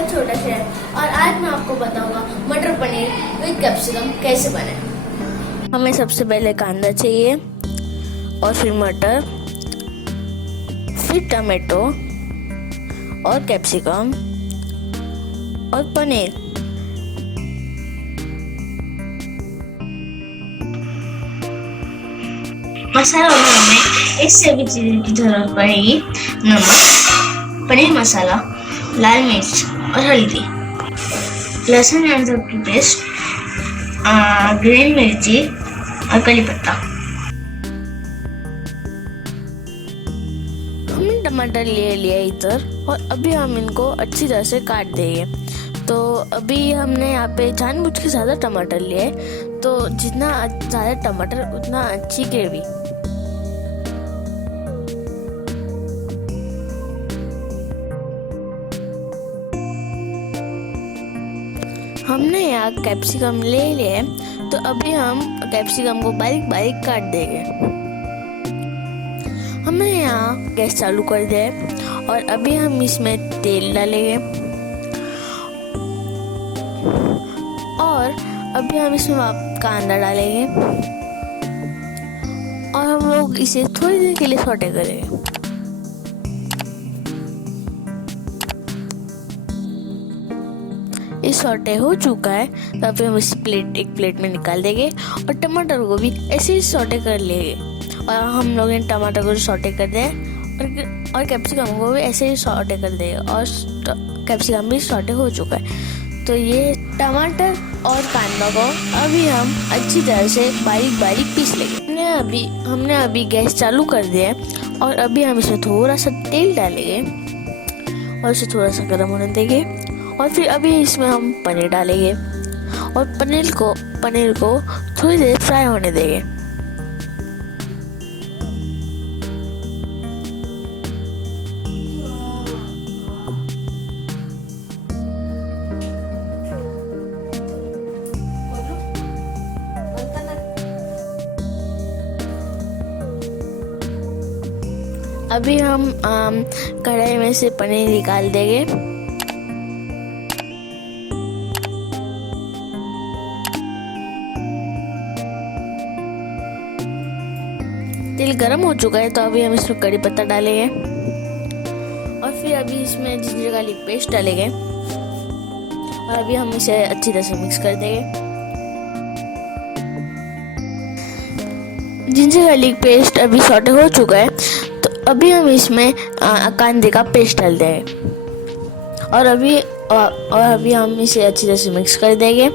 Channel छोटा chef और आज मैं आपको बताऊंगा मटर पनीर विद कैप्सिकम कैसे बने। हमें सबसे पहले कांदा चाहिए और फिर मटर, फिर टमाटो और कैप्सिकम और पनीर। मसालों में हमें इससे भी चीज़ों की जरूरत पड़ेगी। नमक, पनीर मसाला, लाल मिर्च और हल्दी, लहसुन और अदरक की पेस्ट, ग्रीन मिर्ची और करी पत्ता। हमने टमाटर ले लिया इधर और अभी हम इनको अच्छी तरह से काट देंगे। तो अभी हमने यहाँ पे जानबूझ के ज़्यादा टमाटर लिए, तो जितना ज़्यादा टमाटर उतना अच्छी ग्रेवी। हमने यहाँ कैप्सिकम ले लिए, तो अभी हम कैप्सिकम को बारीक बारीक काट देंगे। हमने यहाँ गैस चालू कर दिया है और अभी हम इसमें तेल डालेंगे और अभी हम इसमें कांदा डालेंगे और हम लोग इसे थोड़ी देर के लिए सौटे करेंगे। ये सौटे हो चुका है, तो अभी हम इस एक प्लेट में निकाल देंगे और टमाटर को भी ऐसे ही सौटे कर लेंगे। और हम लोग ने टमाटर को सौटे कर दिया और कैप्सिकम को भी ऐसे ही सौटे कर देंगे और कैप्सिकम भी सौटे हो चुका है। तो ये टमाटर और कांदा को अभी हम अच्छी तरह से बारीक बारीक पीस लेंगे। हमने अभी गैस चालू कर दिया है और अभी हम इसमें थोड़ा सा तेल डालेंगे और इसे थोड़ा सा गर्म होने देंगे और फिर अभी इसमें हम पनीर डालेंगे और पनीर को थोड़ी देर फ्राई होने देंगे। अभी हम कढ़ाई में से पनीर निकाल देंगे। तेल गरम हो चुका है, तो अभी हम इसमें कड़ी पत्ता डालेंगे और फिर अभी इसमें जिंजर गार्लिक पेस्ट डालेंगे और अभी हम इसे अच्छी तरह से मिक्स कर देंगे। जिंजर गार्लिक पेस्ट अभी सॉटे हो चुका है, तो अभी हम इसमें कांदे का पेस्ट डाल देंगे और अभी हम इसे अच्छी तरह से मिक्स कर देंगे।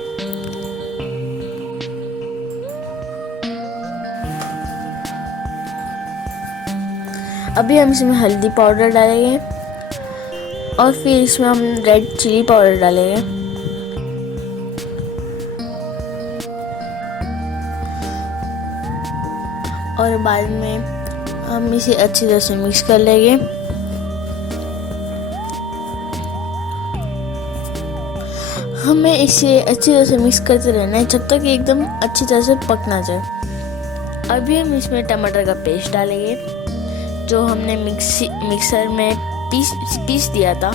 अभी हम इसमें हल्दी पाउडर डालेंगे और फिर इसमें हम रेड चिली पाउडर डालेंगे और बाद में हम इसे अच्छी तरह से मिक्स कर लेंगे। हमें इसे अच्छी तरह से मिक्स करते रहना है जब तक एकदम अच्छी तरह से पक ना जाए। अभी हम इसमें टमाटर का पेस्ट डालेंगे जो हमने मिक्सर में पीस दिया था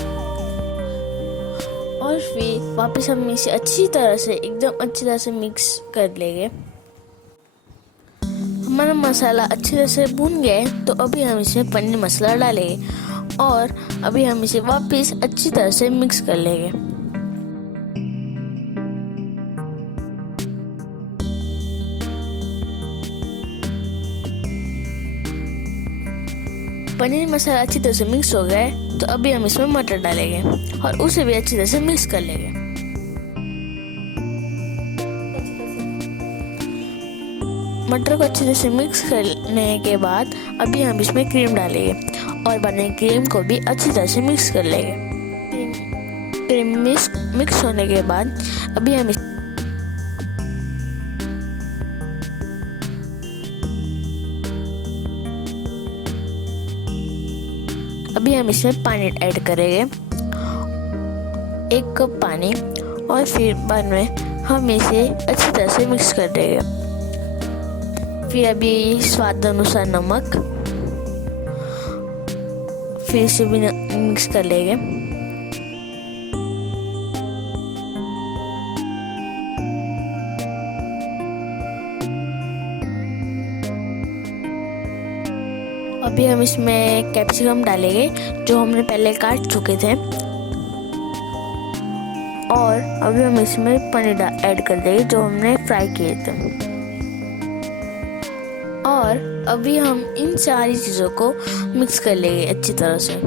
और फिर वापस हम इसे एकदम अच्छी तरह से मिक्स कर लेंगे। हमारा मसाला अच्छी तरह से भून गया है, तो अभी हम इसमें पनीर मसाला डालेंगे और अभी हम इसे वापस अच्छी तरह से मिक्स कर लेंगे। पनीर मसाला अच्छी तरह से मिक्स हो गया है, तो अभी हम इसमें मटर डालेंगे और उसे भी अच्छी तरह से मिक्स कर लेंगे। मटर को अच्छी तरह से मिक्स करने के बाद अभी हम इसमें क्रीम डालेंगे और बने क्रीम को भी अच्छी तरह से मिक्स कर लेंगे। क्रीम मिक्स होने के बाद अभी हम इसमें पानी ऐड करेंगे, 1 कप पानी, और फिर बाद में हम इसे अच्छी तरह से मिक्स कर देंगे। फिर अभी स्वाद अनुसार नमक, फिर से भी मिक्स कर लेंगे। अभी हम इसमें कैप्सिकम डालेंगे जो हमने पहले काट चुके थे, और अभी हम इसमें पनीर ऐड कर देंगे जो हमने फ्राई किए थे। और अभी हम इन सारी चीज़ों को मिक्स कर लेंगे अच्छी तरह से।